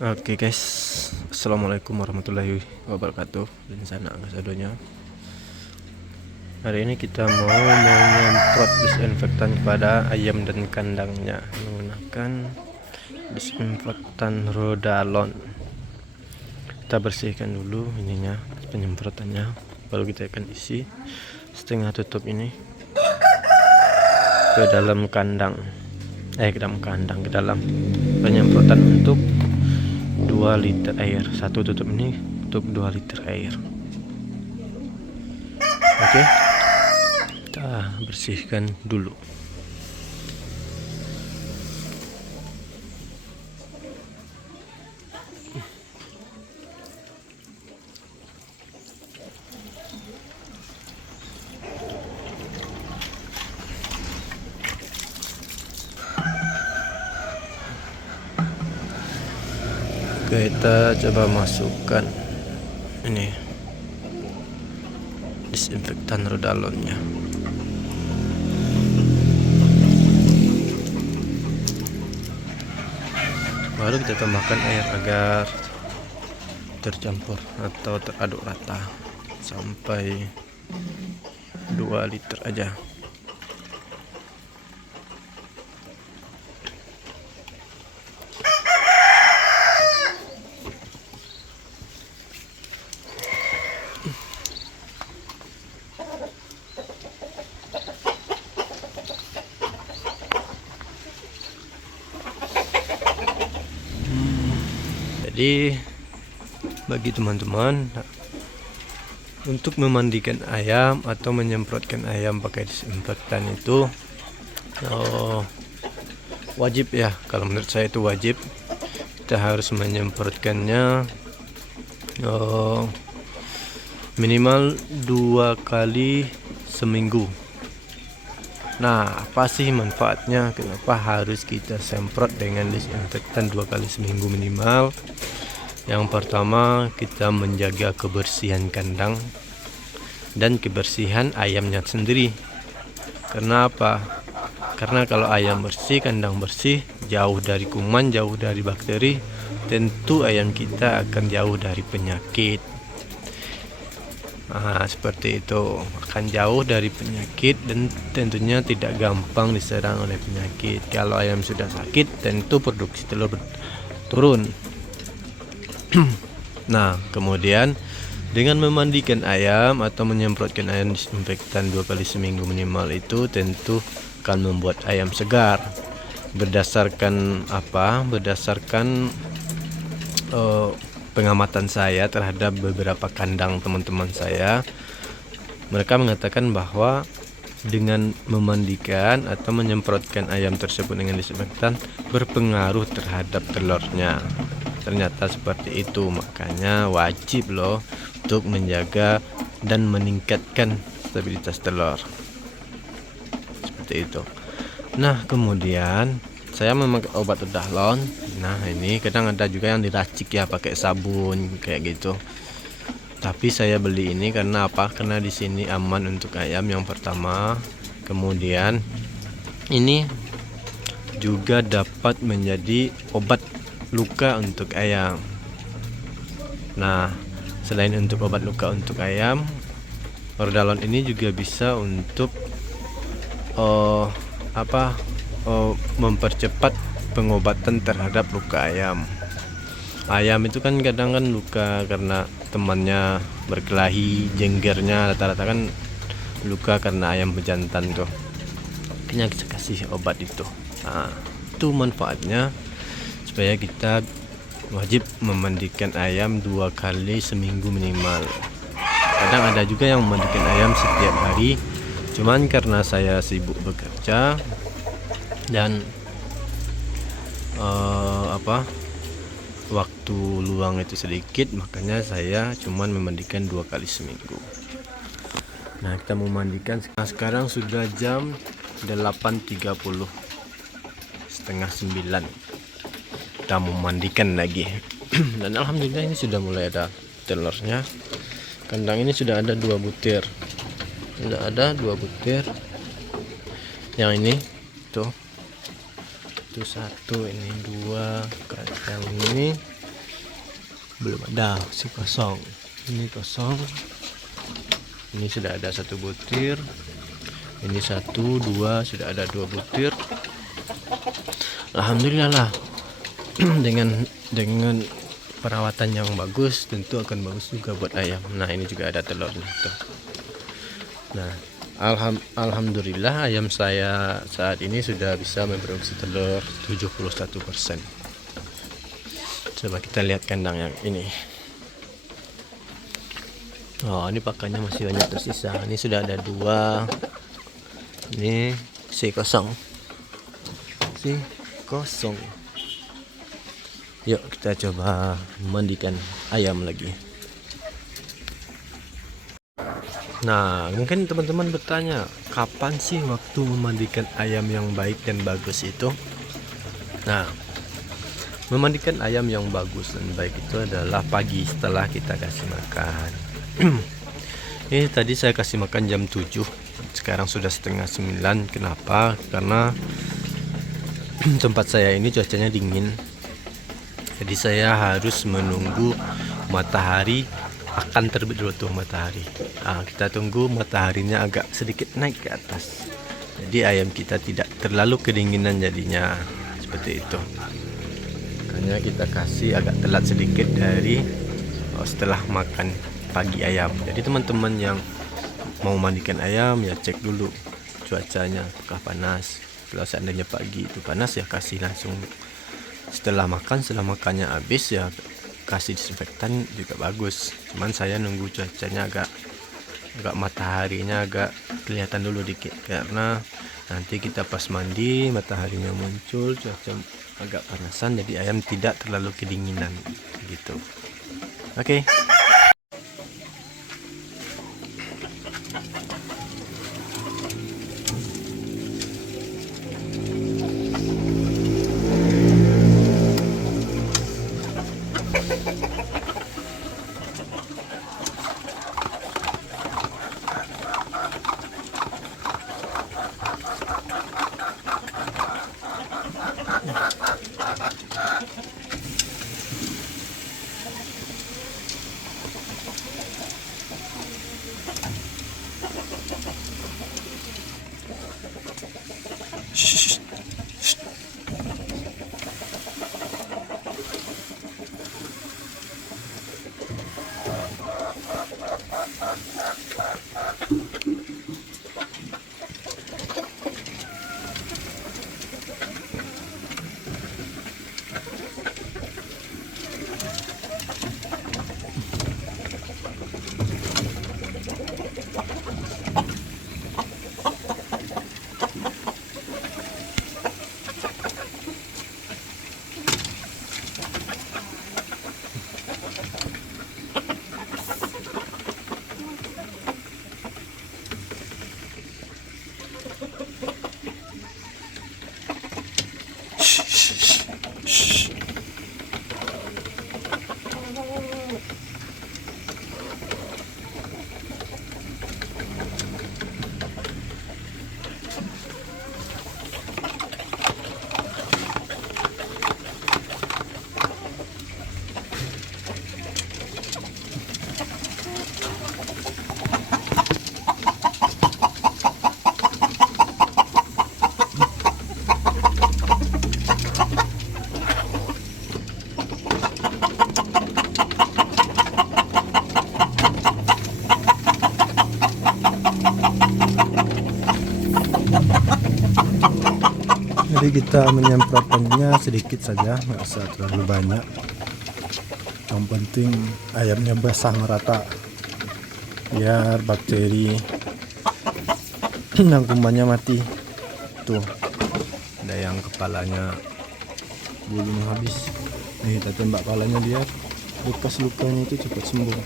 Oke guys, assalamualaikum warahmatullahi wabarakatuh. Dan sana angkasadonya. Hari ini kita mau menyemprot disinfektan kepada ayam dan kandangnya menggunakan disinfektan Rodalon. Kita bersihkan dulu ininya, penyemprotannya, baru kita akan isi setengah tutup ini ke dalam kandang. Ke dalam penyemprotan untuk 2 liter air. Satu tutup ini untuk 2 liter air. Oke, kita bersihkan dulu. Kita coba masukkan ini disinfektan Rodalonnya. Baru kita tambahkan air agar tercampur atau teraduk rata sampai 2 liter aja. Jadi bagi teman-teman, untuk memandikan ayam atau menyemprotkan ayam pakai disinfektan itu wajib ya. Kalau menurut saya itu wajib. Kita harus menyemprotkannya minimal 2 kali seminggu. Nah, apa sih manfaatnya? Kenapa harus kita semprot dengan disinfektan 2 kali seminggu minimal? Yang pertama, kita menjaga kebersihan kandang dan kebersihan ayamnya sendiri. Karena apa? Karena kalau ayam bersih, kandang bersih, jauh dari kuman, jauh dari bakteri, tentu ayam kita akan jauh dari penyakit. Nah, seperti itu, akan jauh dari penyakit dan tentunya tidak gampang diserang oleh penyakit. Kalau ayam sudah sakit, tentu produksi telur turun. Nah, kemudian dengan memandikan ayam atau menyemprotkan ayam disinfektan 2 kali seminggu minimal itu tentu akan membuat ayam segar. Berdasarkan apa? Berdasarkan pengamatan saya terhadap beberapa kandang teman-teman saya, mereka mengatakan bahwa dengan memandikan atau menyemprotkan ayam tersebut dengan disinfektan berpengaruh terhadap telurnya. Ternyata seperti itu, makanya wajib loh untuk menjaga dan meningkatkan stabilitas telur. Seperti itu. Nah, kemudian saya memakai obat Rodalon. Nah, ini kadang ada juga yang diracik ya pakai sabun kayak gitu. Tapi saya beli ini karena apa? Karena di sini aman untuk ayam yang pertama. Kemudian ini juga dapat menjadi obat luka untuk ayam. Nah, selain untuk obat luka untuk ayam, Rodalon ini juga bisa untuk mempercepat pengobatan terhadap luka ayam. Ayam itu kan kadang kan luka karena temannya berkelahi, jenggernya rata-rata kan luka karena ayam bejantan tuh. Makanya kita kasih obat itu. Nah, itu manfaatnya supaya kita wajib memandikan ayam 2 kali seminggu minimal. Kadang ada juga yang memandikan ayam setiap hari. Cuman karena saya sibuk bekerja dan waktu luang itu sedikit, makanya saya cuman memandikan 2 kali seminggu. Nah, kita memandikan sekarang sudah jam 8.30, setengah 9. Kita memandikan lagi. Dan alhamdulillah ini sudah mulai ada telurnya. Kandang ini sudah ada 2 butir. Sudah ada 2 butir. Yang ini tuh. Itu 1, ini 2, yang ini belum ada, masih kosong. Ini kosong, ini sudah ada 1 butir, ini 1, 2, sudah ada 2 butir. Alhamdulillah lah. dengan perawatan yang bagus tentu akan bagus juga buat ayam. Nah ini juga ada telurnya tuh. Nah alhamdulillah ayam saya saat ini sudah bisa memproduksi telur 71%. Coba kita lihat kandang yang ini. Oh ini pakannya masih banyak tersisa. Ini sudah ada 2. Ini si kosong. Yuk kita coba mandikan ayam lagi. Nah mungkin teman-teman bertanya, kapan sih waktu memandikan ayam yang baik dan bagus itu? Nah memandikan ayam yang bagus dan baik itu adalah pagi setelah kita kasih makan. Ini tadi saya kasih makan jam 7, sekarang sudah setengah 9. Kenapa? Karena tempat saya ini cuacanya dingin, jadi saya harus menunggu matahari akan terbit dulu tuh matahari. Nah, kita tunggu mataharinya agak sedikit naik ke atas, jadi ayam kita tidak terlalu kedinginan jadinya seperti itu. Makanya kita kasih agak telat sedikit dari setelah makan pagi ayam. Jadi teman-teman yang mau mandikan ayam ya cek dulu cuacanya apakah panas. Kalau seandainya pagi itu panas ya kasih langsung setelah makannya habis ya kasih disinfektan juga bagus. Cuman saya nunggu cuacanya agak mataharinya agak kelihatan dulu dikit, karena nanti kita pas mandi mataharinya muncul, cuaca agak panasan, jadi ayam tidak terlalu kedinginan gitu. Oke. Jadi kita menyemprotkannya sedikit saja, nggak usah terlalu banyak. Yang penting ayamnya basah merata, biar bakteri dan kumannya mati. Tuh, ada yang kepalanya bulunya habis. Nih kita tembak kepalanya, biar bekas lukanya itu cepat sembuh.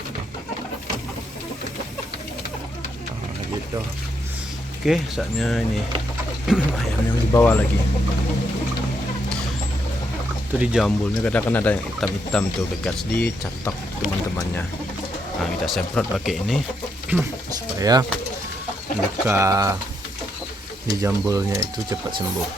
Nah, gitu. Oke, saatnya ini ayam yang dibawa lagi. Itu di jambulnya kadang ada yang hitam-hitam tuh, bekas dicatok teman-temannya. Nah kita semprot pakai ini supaya luka di jambulnya itu cepat sembuh.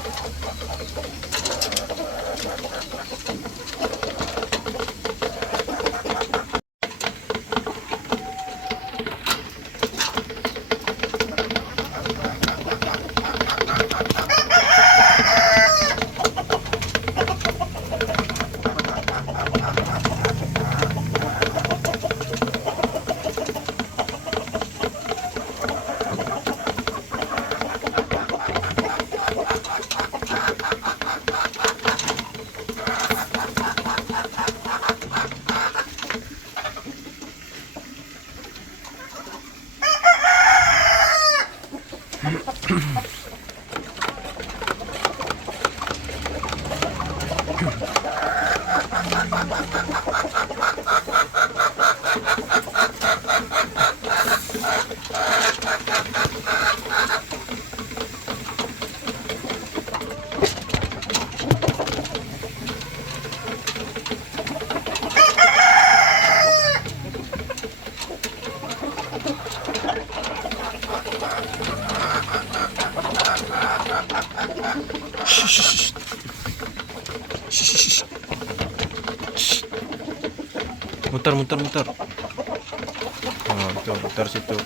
Muter. Oh, tuh, muter situ.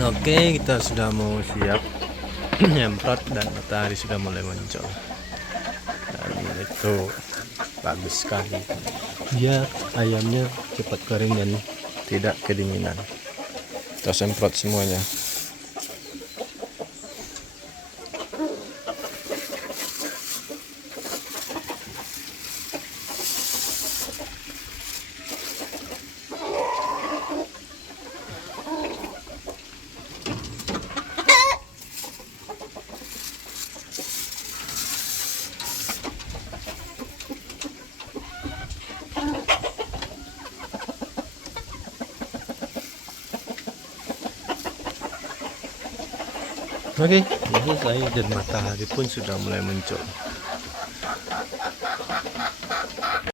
Oke, kita sudah mau siap nyemprot dan matahari sudah mulai muncul. Dan itu bagus sekali. Biar ayamnya cepat kering dan tidak kedinginan. Kita semprot semuanya. Oke, selesai dan matahari pun sudah mulai muncul.